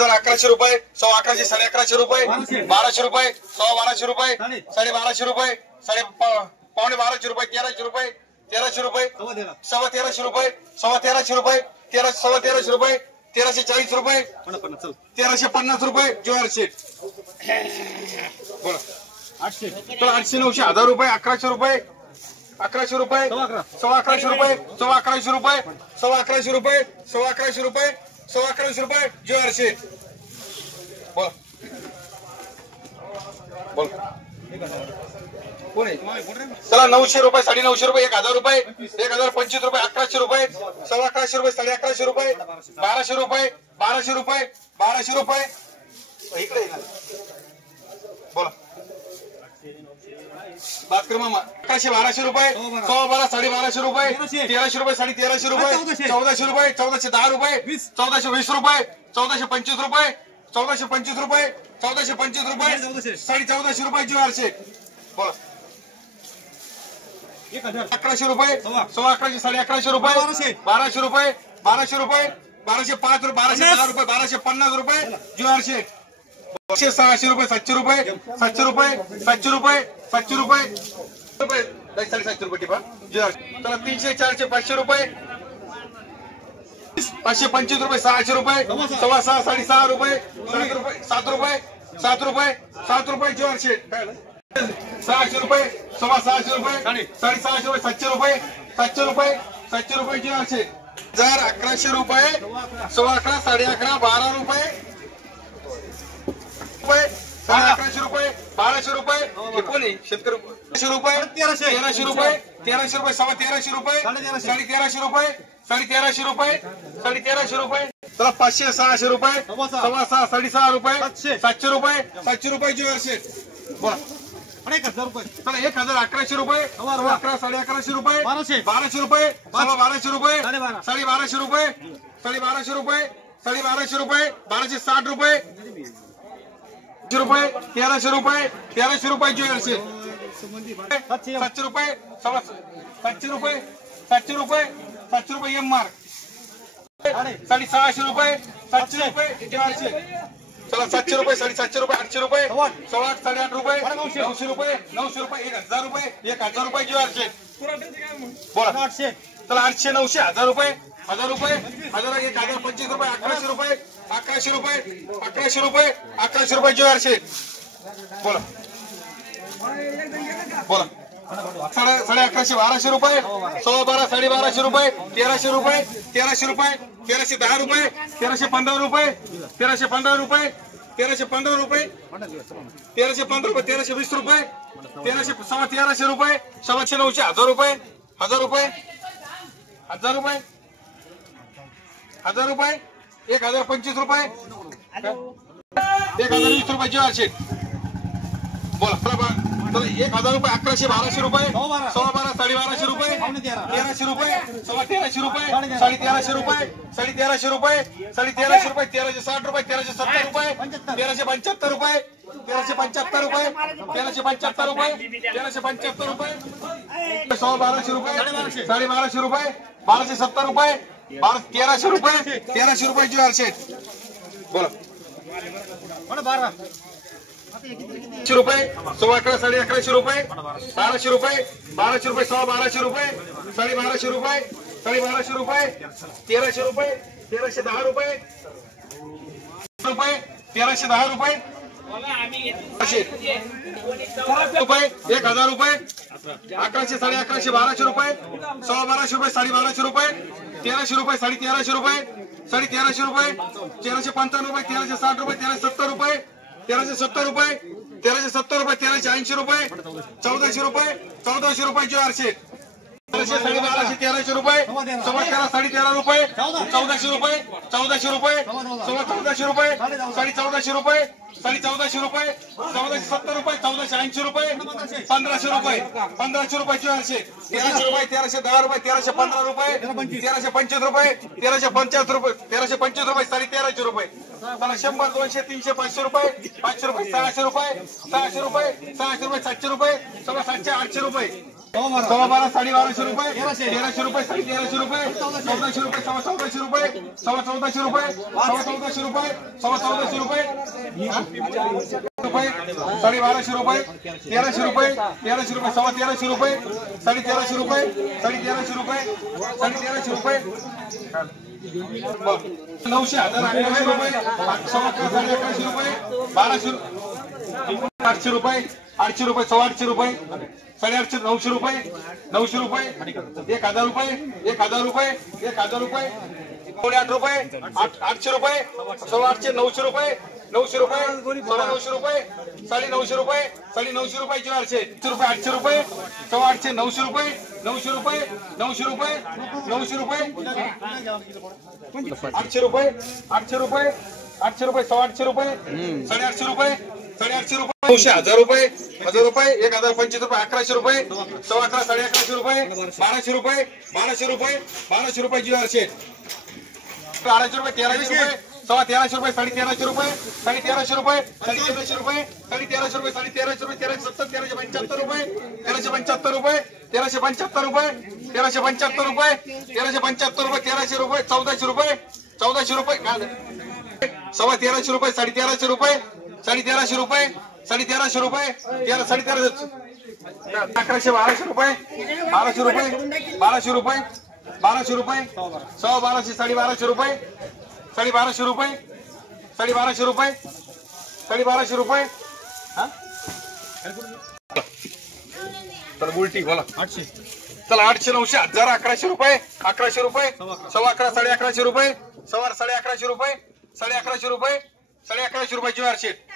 1100 रुपये, 1100, 1150 रुपये, 1200 रुपये, 1200 रुपये, 1250 रुपये, पावणे 1200 रुपये, 1300 रुपये, 1300 रुपये, 1300 रुपये, 1300 रुपये, 1300 रुपये, 1340 रुपये, 1350 रुपये, ज्वार शेट बोला 800, 800, 900, 1000 रुपये, 1100 रुपये, 1100 रुपये, 1150 रुपये, 1150 रुपये, 1150 रुपये, 1150 रुपये, 1150 रुपये, ज्वार शेट बोला बोल चला 900 रुपये, 950 रुपये, 1000 रुपये, 1025 रुपये, 1100 रुपये, 1150 रुपये, 1150 रुपये, 1200 रुपये, 1200 रुपये, 1200 रुपये इकडे बोला बात कर मामा 1100, 1200 रुपये, 1200, 1250 रुपये, 1300 रुपये, 1350 रुपये, 1400 रुपये, 1410 रुपये, 1420 रुपये, 1425 रुपये, 1425 रुपये, 1425 रुपये, 1450 रुपये, ज्वार शेट बोला 1100 रुपये, 1100, 1150 रुपये, 1200 रुपये, 1200 रुपये, 1205 रुपये, 1210 रुपये, 1250 रुपये, ज्वार शेट 600 रुपये, 700 रुपये, 700 रुपये, 700 रुपये, 700 रुपये, 750 रुपये टिपा ज्वार चला 300, 400, 500 रुपये, 525 रुपये, 600 रुपये, 6.5, 6.5 रुपये, 7 रुपये, 7 रुपये, 7 रुपये, 7 रुपये, ज्वार शेट 600 रुपये, 600 रुपये, 650 रुपये, 700 रुपये, 700 रुपये, 700 रुपये, ज्वार शेट 1100 रुपये, 11.5, 11.5, 12 रुपये, 1100 रुपये, 1200 रुपये, कोणी शेतकरी 1300 रुपये, 1300 रुपये, 1300 रुपये, 1350 रुपये, 1350 रुपये, 1350 रुपये, 1350 रुपये, चला 500, 600 रुपये, 6.5, 6.5 रुपये, 700 रुपये, 700 रुपये, ज्वार शेट बोला 1000 रुपये, चला 1100 रुपये, 11, 1150 रुपये, 1200 रुपये, 1200 रुपये, 1250 रुपये, 1200 रुपये, 1200 रुपये, 1260 रुपये, रुपये, 1300 रुपये, 1300 रुपये, ज्वार शेट 700 रुपये, 700 रुपये, 700 रुपये, 700 रुपये, एम मार्क 650 रुपये, 700 रुपये, ज्वार शेट चला 700 रुपये, 750 रुपये, 800 रुपये, 8.5, 8.5 रुपये, 900 रुपये, 900 रुपये, 1000 रुपये, 1000 रुपये, ज्वार शेट बोला 800, चला 800, 900, 1000 रुपये, 1000 रुपये, 1025 रुपये, 1100 रुपये, 1100 रुपये, 1100 रुपये, 1100 रुपये, ज्वार शेट बोला बोला 1150, 1200 रुपये, 12, 1250 रुपये, 1300 रुपये, 1300 रुपये, 1310 रुपये, 1315 रुपये, 1315 रुपये, 1315 रुपये, 1315 रुपये, 1320 रुपये, 1300 रुपये, 700, 900, 1000 रुपये, 1000 रुपये, 1000 रुपये, 1000 रुपये, 1025 रुपये, 1020 रुपये, ज्वार शेट बोला 1000 रुपये, 1100, 1200 रुपये, 12, 1250 रुपये, 1300 रुपये, 1300 रुपये, 1350 रुपये, 1300 रुपये, 1300 रुपये, 1360 रुपये, 1370 रुपये, 1375 रुपये, 1375 रुपये, 1375 रुपये, 1375 रुपये, 1200 रुपये, 1250 रुपये, 1270 रुपये, 1300 रुपये, 1300 रुपये, ज्वार शेट बोला 100 रुपये, 11, 1150 रुपये, 1200 रुपये, 1200 रुपये, 1200 रुपये, 1250 रुपये, 1250 रुपये, 1300 रुपये, 1310 रुपये, 1310 रुपये, 1000 रुपये, 1100, 1150, 1200 रुपये, 1200 रुपये, 1250 रुपये, 1300 रुपये, 1350 रुपये, 1300 रुपये, 1355 रुपये, 1360 रुपये, 1370 रुपये, 1370 रुपये, 1370 रुपये, 1380 रुपये, 1400 रुपये, 1400 रुपये, ज्वार शेट 1200, 1250, 1300 रुपये, 13, 13.5 रुपये, 1400 रुपये, 1400 रुपये, 1400 रुपये, 1450 रुपये, 1450 रुपये, 1470 रुपये, 1480 रुपये, 1500 रुपये, 1500 रुपये, ज्वार शेट 1300 रुपये, 1310 रुपये, 1315 रुपये, 1325 रुपये, 1350 रुपये, 1325 रुपये, 1350 रुपये, 100, 200, 300, 500 रुपये, 500 रुपये, 600 रुपये, 600 रुपये, 600 रुपये, 700 रुपये, 700, 800 रुपये, सव्वा बारा 1250 रुपये 1300 रुपये 1350 रुपये 1400 रुपये 1400 रुपये 1400 रुपये 1400 रुपये 1400 रुपये 1250 रुपये 1300 रुपये 1300 रुपये 1350 रुपये 1350 रुपये 1350 रुपये 1350 रुपये 900 1100 रुपये 11,1100 रुपये 1200 800 रुपये 800 रुपये 850 रुपये 850 900 रुपये 900 रुपये 1000 रुपये 1000 रुपये 1000 रुपये 8 रुपये 800 रुपये 800 900 रुपये 900 रुपये 900 रुपये 950 रुपये 950 रुपये 400 रुपये 800 रुपये 800 900 रुपये 900 रुपये 900 रुपये 900 रुपये 800 रुपये 800 रुपये 800 रुपये 850 रुपये 850 रुपये 850 रुपये 900 1000 रुपये 1000 रुपये 1025 रुपये 1100 रुपये 11,11 1150 रुपये 1200 रुपये 1200 रुपये 1200 रुपये 400 1200 रुपये 1300 रुपये 1300 रुपये 1350 रुपये 1350 रुपये 1350 रुपये 1350 रुपये 1350 रुपये 1370 1375 रुपये 1375 रुपये 1375 रुपये 1375 रुपये 1300 रुपये 1400 रुपये 1400 रुपये 1350 रुपये 1350 रुपये 1350 रुपये 1350 रुपये 1350 1100 1200 रुपये 1200 रुपये 1200 रुपये 1200 रुपये 1200 1250 रुपये 1250 रुपये 1250 रुपये 1250 रुपये चला उलटी बोला 800 चला 800 900 1000 1100 रुपये 1100 रुपये 11,11 11,500 रुपये 11,11 11,500 रुपये 11,11 रुपये 11,11 रुपये 400